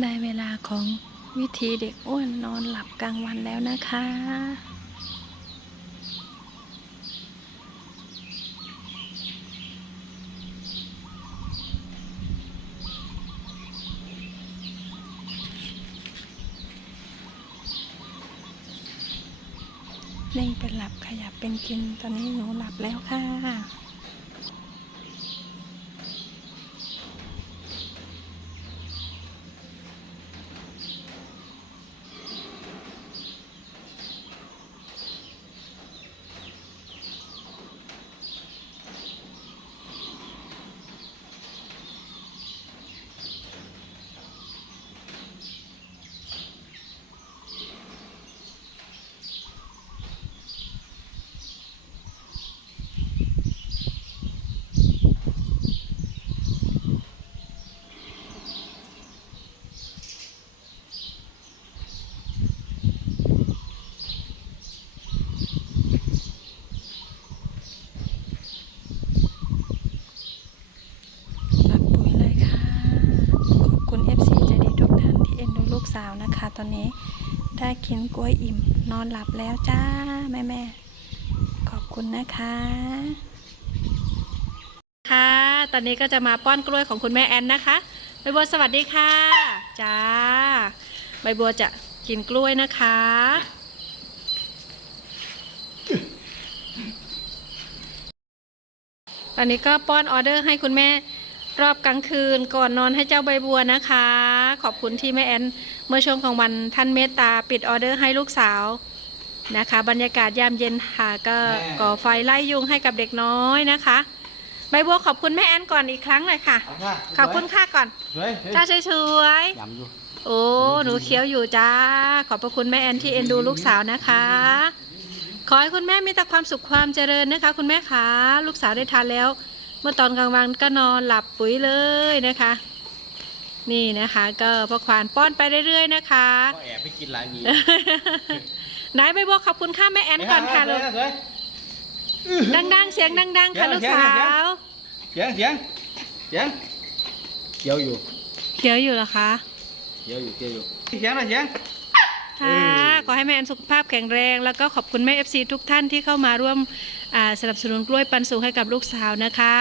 ได้เวลาของวิธีเด็กอ้วนนอนหลับกลางวันแล้วนะคะ เล่งเป็นหลับขยับเป็นกิน ตอนนี้หนูหลับแล้วค่ะ หลับปุ๋ยเลยค่ะ ขอบคุณ FC ใจดีทุกท่านที่เอ็นดูลูกสาวนะคะ ตอนนี้ได้กินกล้วยอิ่ม นอนหลับแล้วจ้า แม่แม่ขอบคุณนะคะ ค่ะ ตอนนี้ก็จะมาป้อนกล้วยของคุณแม่แอนนะคะใบบัวสวัสดีค่ะ จ้า ใบบัวจะกินกล้วยนะคะ ตอนนี้ก็ป้อนออเดอร์ให้คุณแม่ รอบกลางคืนก่อนนอนให้เจ้าใบบัวนะคะ ขอบคุณที่แม่แอนเมื่อช่วงกลางวันท่านเมตตาปิดออเดอร์ให้ลูกสาวนะคะ บรรยากาศยามเย็นค่ะก็ก่อไฟไล่ยุงให้กับเด็กน้อยนะคะ ใบบัวขอบคุณแม่แอนก่อนอีกครั้งหน่อยค่ะเอาค่ะขอบคุณค่ะก่อนเฮ้ยจ้าสวยยำอยู่ๆโอ้หนูเคี้ยวอยู่จ้า ขอบพระคุณแม่แอนที่เอ็นดูลูกสาวนะคะ ขอให้คุณแม่มีแต่ความสุขความเจริญนะคะ คุณแม่คะลูกสาวได้ทานแล้วเมื่อตอนกลางวันก็นอนหลับปุ๋ยเลยนะคะ นี่นะคะ ก็พ่อควานป้อนไปเรื่อยๆนะคะก็แอบไปกินหลายวีไหนใบบัวขอบคุณค่ะแม่แอนก่อนค่ะลูกเฮ้ยดังๆ เสียงดังๆ ค่ะลูกสาวเสียงเสียงเสียงเขียวอยู่เขียวอยู่เหรอคะเขียวอยู่เขียวอยู่เสียงนะเสียงค่ะเออ ขอให้แม่แอนสุขภาพแข็งแรง แล้วก็ขอบคุณแม่เอฟซีทุกท่านที่เข้ามาร่วมอ่าสนับสนุนกล้วยปันสุขให้กับลูกสาวนะคะ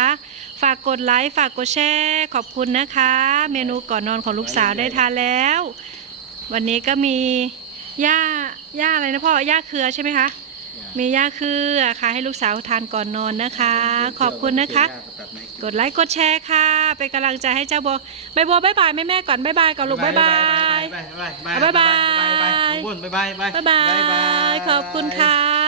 ฝากกดไลค์ฝากกดแชร์ขอบคุณนะคะ เมนูก่อนนอนของลูกสาวได้ทานแล้ว วันนี้ก็มีหญ้าหญ้าอะไรนะพ่อหญ้าเครือใช่ไหมคะมีหญ้าเครือค่ะให้ลูกสาวทานก่อนนอนนะคะ ขอบคุณนะคะ กดไลค์กดแชร์ค่ะ เป็นกำลังใจให้เจ้าบัวใบบัวบายบายแม่แม่ๆก่อนบายบายก่อนลูกบายบายบายบายบาย บายบายบายบายบายบายบายบายบายขอบคุณค่ะ